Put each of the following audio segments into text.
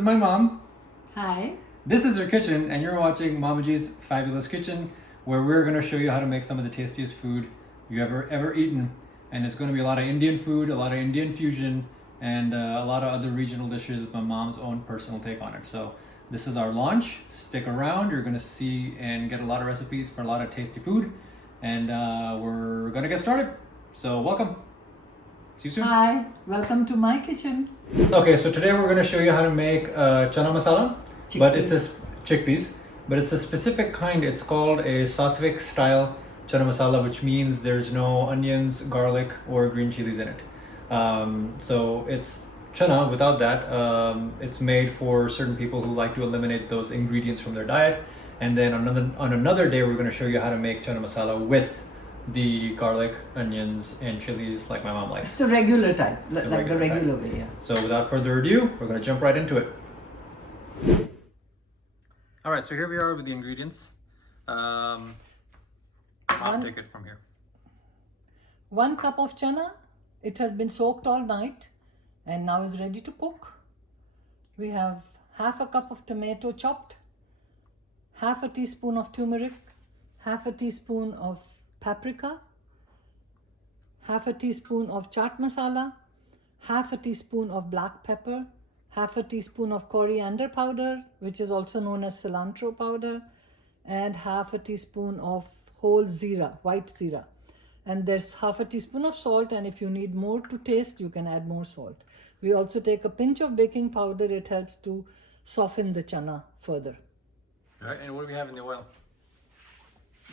is my mom. Hi. This is her kitchen, and you're watching Mama G's Fabulous Kitchen, where we're going to show you how to make some of the tastiest food you ever eaten. And it's going to be a lot of Indian food, a lot of Indian fusion, and a lot of other regional dishes with my mom's own personal take on it. So this is our launch. Stick around. You're going to see and get a lot of recipes for a lot of tasty food. And we're going to get started. So welcome. See you soon. Hi. Welcome to my kitchen. Okay, so today we're going to show you how to make Chana Masala. But it's a chickpeas, but it's a specific kind. It's called a Satvic style Chana Masala, which means there's no onions, garlic, or green chilies in it. So it's chana without that. It's made for certain people who like to eliminate those ingredients from their diet. And then on another day, we're going to show you how to make Chana Masala with the garlic, onions, and chilies like my mom likes. It's the regular type, It's like the regular way, yeah. So without further ado, we're going to jump right into it. All right, so here we are with the ingredients. I'll take it from here. 1 cup of chana. It has been soaked all night and now is ready to cook. We have half a cup of tomato chopped, half a teaspoon of turmeric, half a teaspoon of paprika, half a teaspoon of chaat masala, half a teaspoon of black pepper, half a teaspoon of coriander powder, which is also known as cilantro powder, and half a teaspoon of whole zira, white zira. And there's half a teaspoon of salt, and if you need more to taste, you can add more salt. We also take a pinch of baking powder. It helps to soften the chana further. All right, and what do we have in the oil?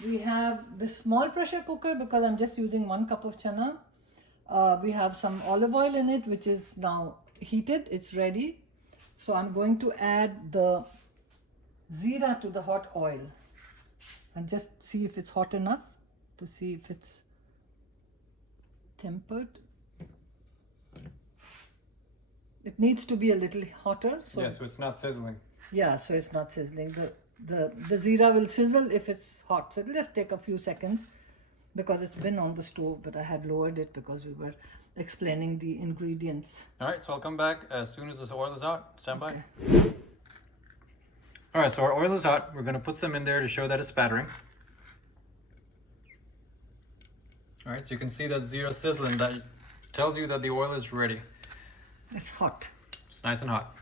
We have this small pressure cooker because I'm just using 1 cup of chana. We have some olive oil in it, which is now heated. It's ready. So I'm going to add the zira to the hot oil and just see if it's hot enough to see if it's tempered. It needs to be a little hotter. So Yeah, so it's not sizzling. yeah, so it's not sizzling. The zira will sizzle if it's hot. So it'll just take a few seconds because it's been on the stove, but I had lowered it because we were explaining the ingredients. All right, so I'll come back as soon as this oil is out. Stand by. Okay. All right, so our oil is hot. We're going to put some in there to show that it's spattering. All right, so you can see that zero sizzling. That tells you that the oil is ready. It's hot. It's nice and hot.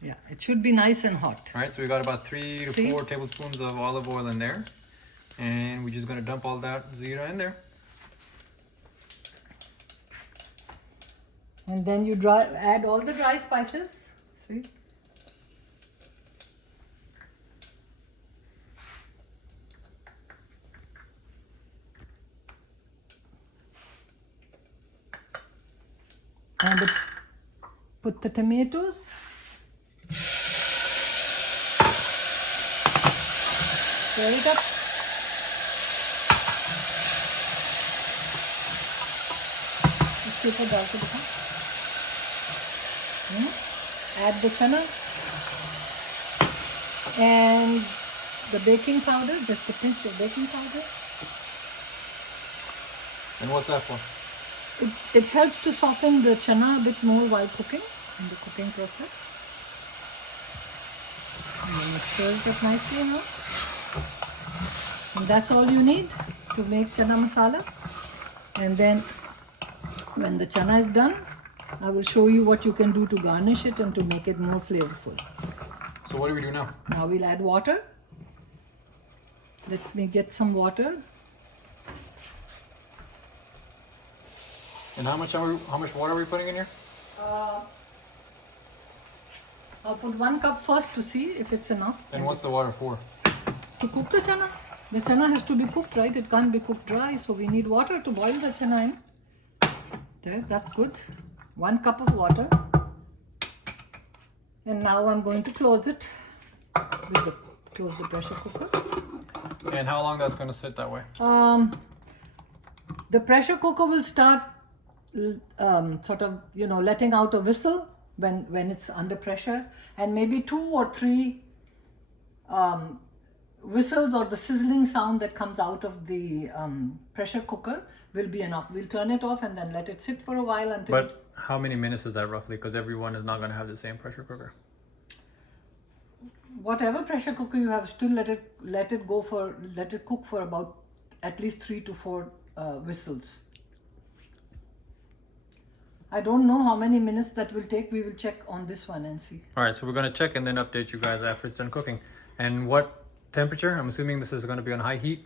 Yeah, it should be nice and hot. All right, so we got about 3 to 4 tablespoons of olive oil in there. And we're just going to dump all that zira in there. And then you add all the dry spices. See? And put the tomatoes. Stir it up. इसके ऊपर डाल के दिखा. Add the chana and the baking powder, just a pinch of baking powder. And what's that for? It helps to soften the chana a bit more while cooking, in the cooking process. And then stir it up nicely now. And that's all you need to make chana masala. And then when the chana is done, I will show you what you can do to garnish it and to make it more flavorful. So what do we do now? Now we'll add water. Let me get some water. And how much water are we putting in here? I'll put 1 cup first to see if it's enough. And what's the water for? To cook the chana. The chana has to be cooked, right? It can't be cooked dry, so we need water to boil the chana in. There, that's good. 1 cup of water. And now I'm going to close it. Close the pressure cooker. And how long that's going to sit that way? The pressure cooker will start sort of, letting out a whistle when it's under pressure, and maybe 2 or 3 whistles or the sizzling sound that comes out of the pressure cooker will be enough. We'll turn it off and then let it sit for a while until... But how many minutes is that roughly? Because everyone is not going to have the same pressure cooker. whatever pressure cooker you have, still let it cook for about at least 3 to 4 whistles. I don't know how many minutes that will take. We will check on this one and see. All right, so we're gonna check and then update you guys after it's done cooking. And what temperature? I'm assuming this is gonna be on high heat.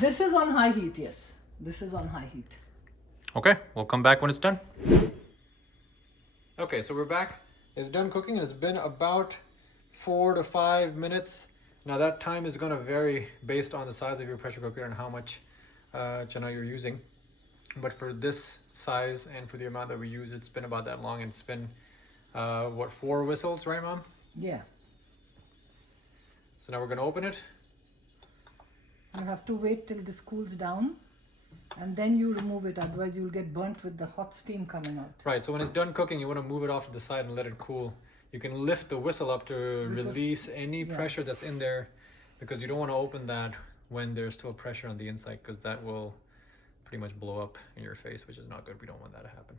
This is on high heat, yes. This is on high heat. Okay, we'll come back when it's done. Okay, so we're back. It's done cooking and it's been about 4 to 5 minutes. Now that time is gonna vary based on the size of your pressure cooker and how much chana you're using. But for this size and for the amount that we use, it's been about that long. And it's been, 4 whistles, right, Mom? Yeah. So now we're gonna open it. You have to wait till this cools down and then you remove it, otherwise you'll get burnt with the hot steam coming out. Right, so when it's done cooking, you want to move it off to the side and let it cool. You can lift the whistle up to release any pressure that's in there, because you don't want to open that when there's still pressure on the inside, because that will pretty much blow up in your face, which is not good. We don't want that to happen.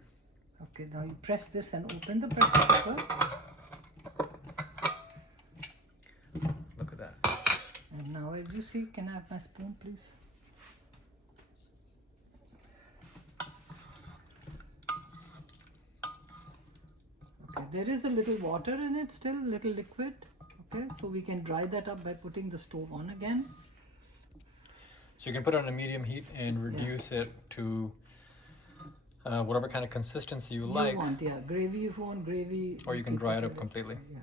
Okay, now you press this and open the pressure cooker. Look at that. And now, as you see, can I have my spoon, please? Okay, there is a little water in it still, little liquid. Okay, so we can dry that up by putting the stove on again. So you can put it on a medium heat and reduce it to whatever kind of consistency you like. Want, gravy if you want gravy. Or you can dry it up completely. Yeah.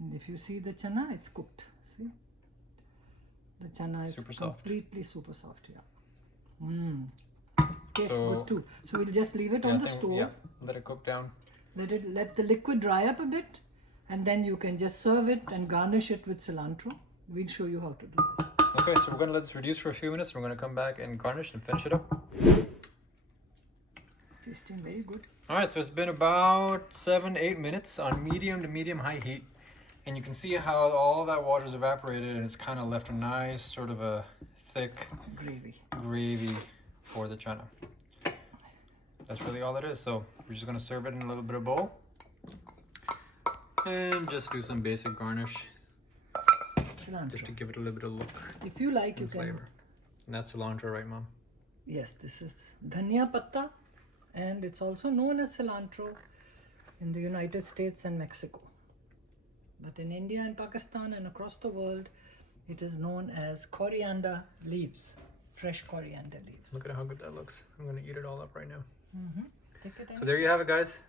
And if you see the chana, it's cooked. See? The chana is completely super soft. Yeah. Tastes good too. So we'll just leave it on the stove. Yeah, let it cook down. Let the liquid dry up a bit, and then you can just serve it and garnish it with cilantro. We'll show you how to do that. Okay, so we're gonna let this reduce for a few minutes. We're gonna come back and garnish and finish it up. Tasting very good. All right, so it's been about 7-8 minutes on medium to medium high heat. And you can see how all that water is evaporated and it's kind of left a nice sort of a thick gravy for the chana. That's really all it is. So we're just gonna serve it in a little bit of bowl and just do some basic garnish, Cilantro. just to give it a little bit of look. If you like, you flavor. can. And that's cilantro, right, Mom? Yes, this is dhania patta, and it's also known as cilantro in the United States and Mexico. But in India and Pakistan and across the world, it is known as coriander leaves, fresh coriander leaves. Look at how good that looks. I'm gonna eat it all up right now. Take it out. So there you have it, guys.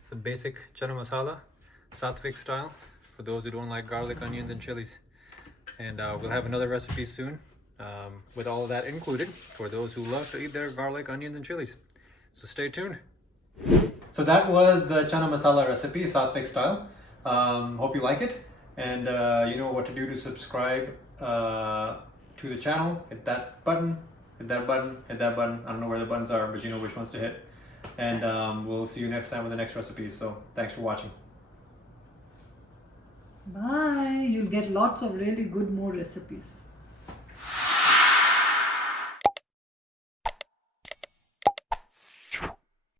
It's a basic chana masala, Satvic style, for those who don't like garlic, onions, and chilies. And we'll have another recipe soon with all of that included for those who love to eat their garlic, onions, and chilies. So stay tuned. So that was the chana masala recipe, Satvic style. Hope you like it, and you know what to do to subscribe to the channel. Hit that button, hit that button, hit that button. I don't know where the buttons are, but you know which ones to hit. And we'll see you next time with the next recipe. So thanks for watching. Bye. You'll get lots of really good more recipes.